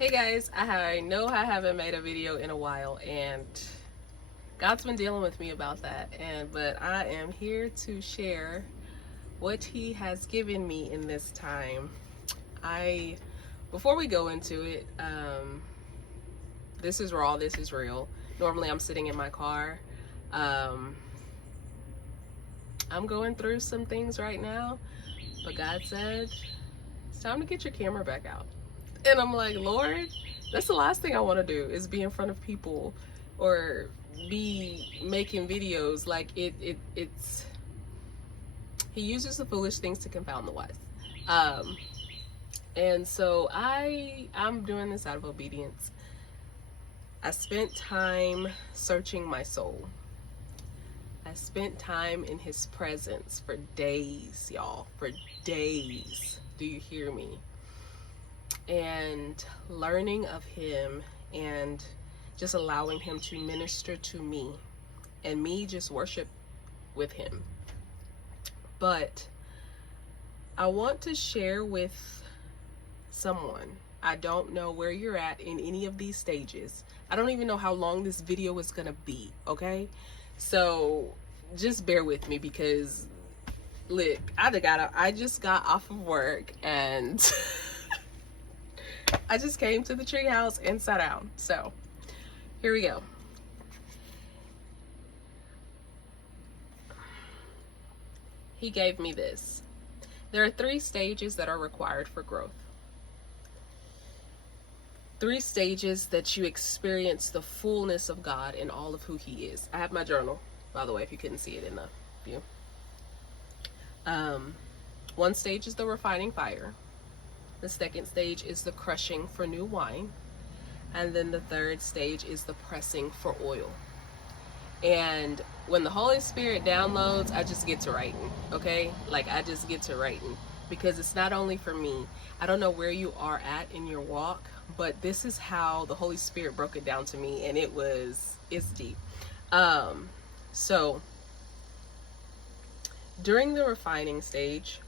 Hey guys, I know I haven't made a video in a while and God's been dealing with me about that, but I am here to share what he has given me in this time. Before we go into it, this is raw, this is real. Normally I'm sitting in my car. I'm going through some things right now, but God said it's time to get your camera back out. And I'm like, Lord, that's the last thing I want to do is be in front of people or be making videos. Like it's he uses the foolish things to confound the wise. And so I'm doing this out of obedience. I spent time searching my soul. I spent time in his presence for days, y'all, for days. Do you hear me? And learning of him and just allowing him to minister to me and me just worship with him. But I want to share with someone. I don't know where you're at in any of these stages. I don't even know how long this video is gonna be, okay? So just bear with me because look, I just got off of work and I just came to the tree house and sat down. So here we go. He gave me this. There are 3 stages that are required for growth. 3 stages that you experience the fullness of God in all of who he is. I have my journal, by the way, if you couldn't see it in the view. 1 stage is the refining fire. The 2nd stage is the crushing for new wine. And then the 3rd stage is the pressing for oil. And when the Holy Spirit downloads, I just get to writing, okay? Like, I just get to writing. Because it's not only for me. I don't know where you are at in your walk, but this is how the Holy Spirit broke it down to me. And it's deep. So, during the refining stage,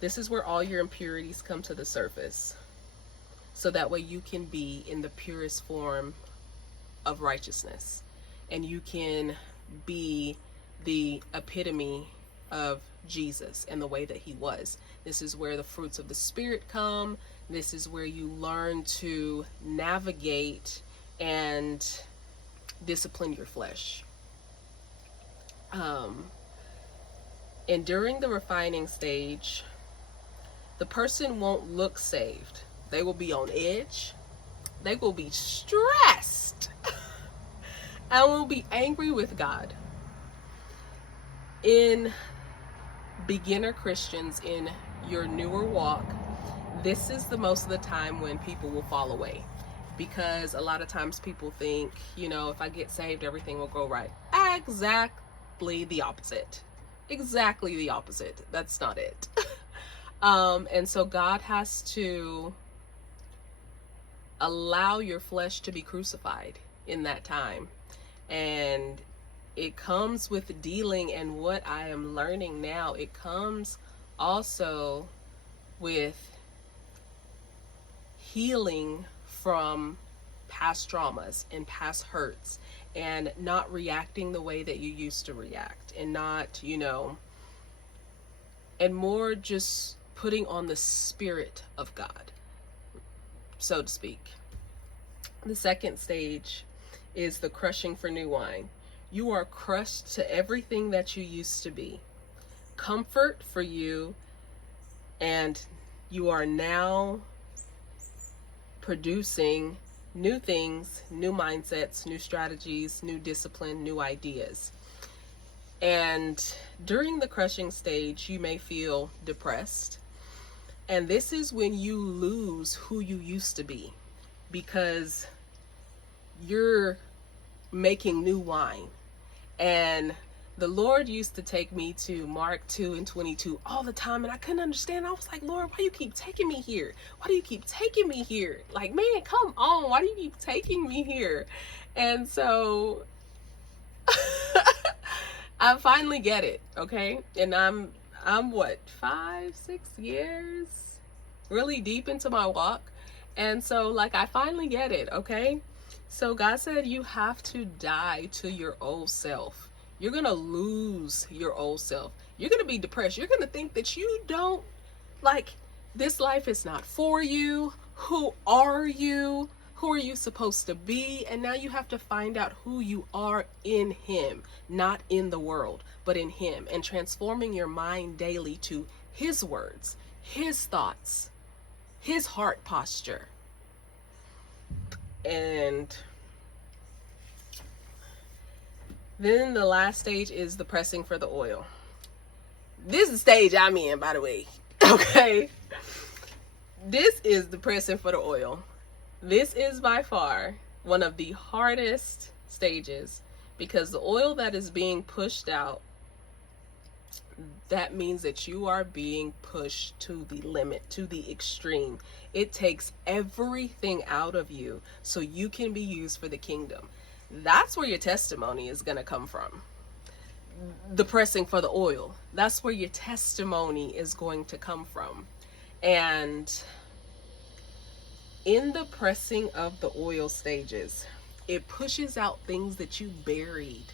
this is where all your impurities come to the surface. So that way you can be in the purest form of righteousness. And you can be the epitome of Jesus and the way that he was. This is where the fruits of the Spirit come. This is where you learn to navigate and discipline your flesh. And during the refining stage, the person won't look saved. They will be on edge. They will be stressed. And will be angry with God. In beginner Christians, in your newer walk, this is the most of the time when people will fall away. Because a lot of times people think, if I get saved, everything will go right. Exactly the opposite. Exactly the opposite. That's not it. And so God has to allow your flesh to be crucified in that time. And it comes with dealing, and what I am learning now, it comes also with healing from past traumas and past hurts and not reacting the way that you used to react and not, and more just putting on the Spirit of God, so to speak. The 2nd stage is the crushing for new wine. You are crushed to everything that you used to be. Comfort for you, and you are now producing new things, new mindsets, new strategies, new discipline, new ideas. And during the crushing stage, you may feel depressed. And this is when you lose who you used to be, because you're making new wine. And the Lord used to take me to Mark 2:22 all the time, and I couldn't understand. I was like, Lord, why do you keep taking me here? Why do you keep taking me here? Like, man, come on, why do you keep taking me here? And so I finally get it, okay? And I'm what, 5-6 years really deep into my walk, And so, like, I finally get it, okay? So God said you have to die to your old self. You're going to lose your old self. You're going to be depressed. You're going to think that you don't, like, this life is not for you. Who are you? Who are you supposed to be? And now you have to find out who you are in Him, not in the world, but in Him, and transforming your mind daily to His words, His thoughts, His heart posture. And then the last stage is the pressing for the oil. This is the stage I'm in, by the way. Okay. This is the pressing for the oil. This is by far one of the hardest stages, because the oil that is being pushed out, that means that you are being pushed to the limit, to the extreme. It takes everything out of you so you can be used for the kingdom. That's where your testimony is going to come from. The pressing for the oil. That's where your testimony is going to come from. And in the pressing of the oil stages, it pushes out things that you buried.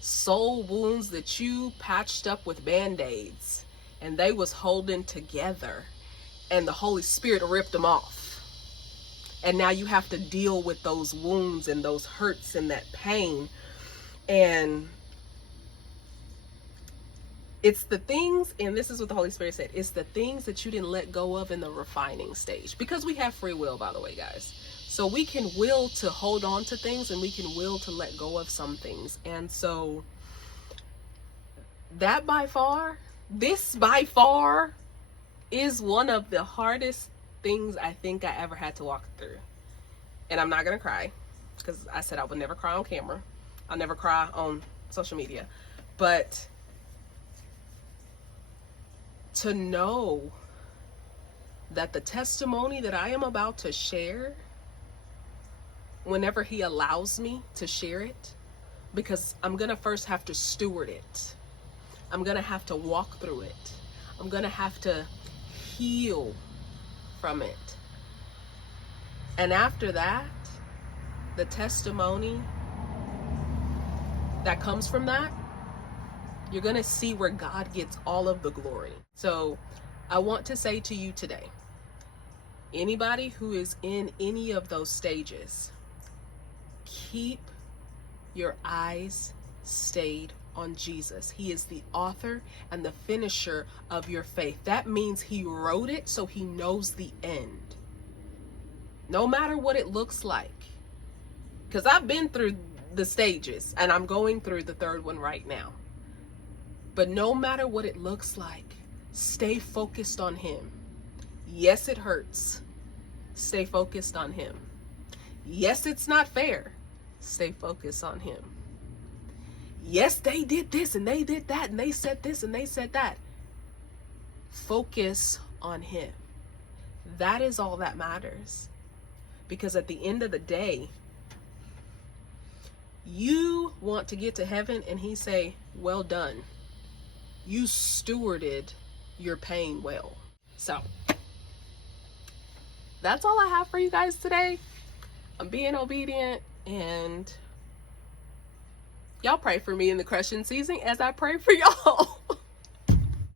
Soul wounds that you patched up with band-aids, and they was holding together, and the Holy Spirit ripped them off. And now you have to deal with those wounds and those hurts and that pain. And it's the things, and this is what the Holy Spirit said, it's the things that you didn't let go of in the refining stage. Because we have free will, by the way, guys. So we can will to hold on to things, and we can will to let go of some things. And so that this by far is one of the hardest things I think I ever had to walk through. And I'm not going to cry, because I said I would never cry on camera. I'll never cry on social media. But to know that the testimony that I am about to share, whenever He allows me to share it, because I'm going to first have to steward it. I'm going to have to walk through it. I'm going to have to heal from it. And after that, the testimony that comes from that, you're going to see where God gets all of the glory. So I want to say to you today, anybody who is in any of those stages, keep your eyes stayed on Jesus. He is the author and the finisher of your faith. That means He wrote it so He knows the end. No matter what it looks like. Because I've been through the stages, and I'm going through the third one right now. But no matter what it looks like, stay focused on Him. Yes, it hurts. Stay focused on Him. Yes, it's not fair. Stay focused on Him. Yes, they did this and they did that and they said this and they said that. Focus on Him. That is all that matters. Because at the end of the day, you want to get to heaven and He say, well done. You stewarded your pain well. So that's all I have for you guys today. I'm being obedient, and y'all pray for me in the crushing season as I pray for y'all.